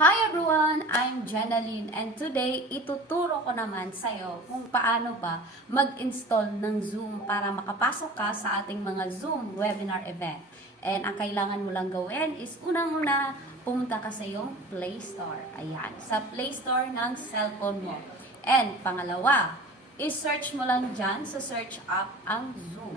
Hi everyone! I'm Jenaline and today ituturo ko naman sa'yo kung paano ba mag-install ng Zoom para makapasok ka sa ating mga Zoom webinar event. And ang kailangan mo lang gawin is unang-una, pumunta ka sa iyong Play Store. Ayan, sa Play Store ng cellphone mo. And pangalawa, i-search mo lang dyan sa search app ang Zoom.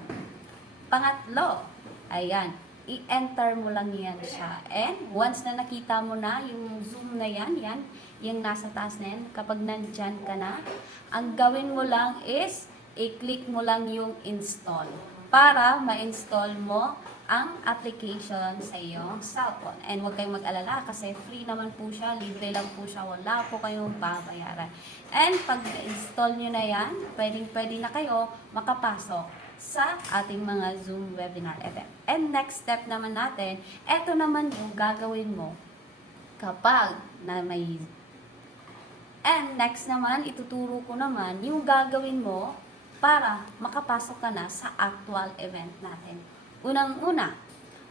Pangatlo, ayan, i-enter mo lang yan siya. And once na nakita mo na yung Zoom na yan, yung nasa taas na yan, kapag nandyan ka na, ang gawin mo lang is, i-click mo lang yung install para ma-install mo ang application sa iyong cellphone. And huwag kayong mag-alala kasi free naman po siya, libre lang po siya, wala po kayong babayaran. And pag-install nyo na yan, pwede na kayo makapasok sa ating mga Zoom webinar event. And next step naman natin, eto naman yung gagawin mo kapag na may... And next naman, ituturo ko naman yung gagawin mo para makapasok ka na sa actual event natin. Unang-una,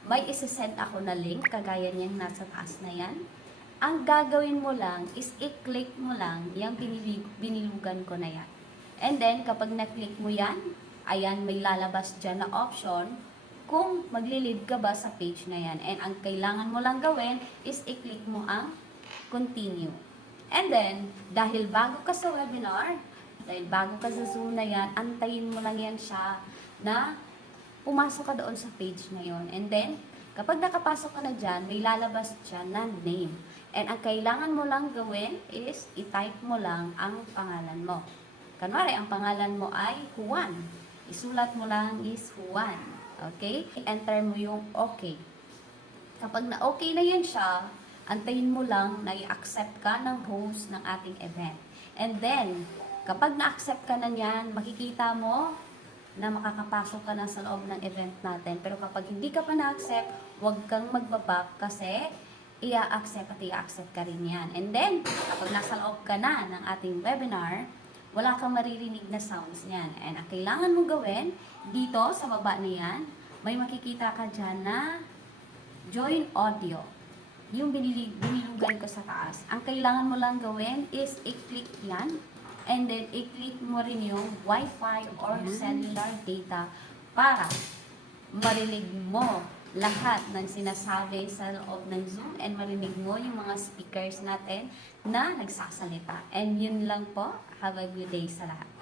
may isesend ako na link, kagaya niyang nasa taas na yan. Ang gagawin mo lang is i-click mo lang yung binilugan ko na yan. And then, kapag na-click mo yan, ayan, may lalabas dyan na option kung magli-lead ka ba sa page na yan. And ang kailangan mo lang gawin is i-click mo ang continue. And then, dahil bago ka sa webinar, dahil bago ka sa Zoom na yan, antayin mo lang yan siya na pumasok ka doon sa page na yon. And then, kapag nakapasok ka na dyan, may lalabas dyan na name. And ang kailangan mo lang gawin is i-type mo lang ang pangalan mo. Kunwari, ang pangalan mo ay Juan. Isulat mo lang is Juan. Okay? Enter mo yung okay. Kapag na okay na yan siya, antayin mo lang na i-accept ka ng host ng ating event. And then, kapag na-accept ka na yan, makikita mo na makakapasok ka na sa loob ng event natin. Pero kapag hindi ka pa na-accept, huwag kang magbaback kasi i-accept at i-accept ka rin yan. And then, kapag nasa loob ka na ng ating webinar, wala kang maririnig na sounds niyan. And ang kailangan mo gawin, dito sa baba na yan, may makikita ka dyan na join audio. Yung binilugan ko sa taas. Ang kailangan mo lang gawin is i-click yan. And then, i-click mo rin yung Wi-Fi or cellular data para marinig mo lahat ng sinasabi sa loob ng Zoom and marinig mo yung mga speakers natin na nagsasalita. And yun lang po. Have a good day sa lahat.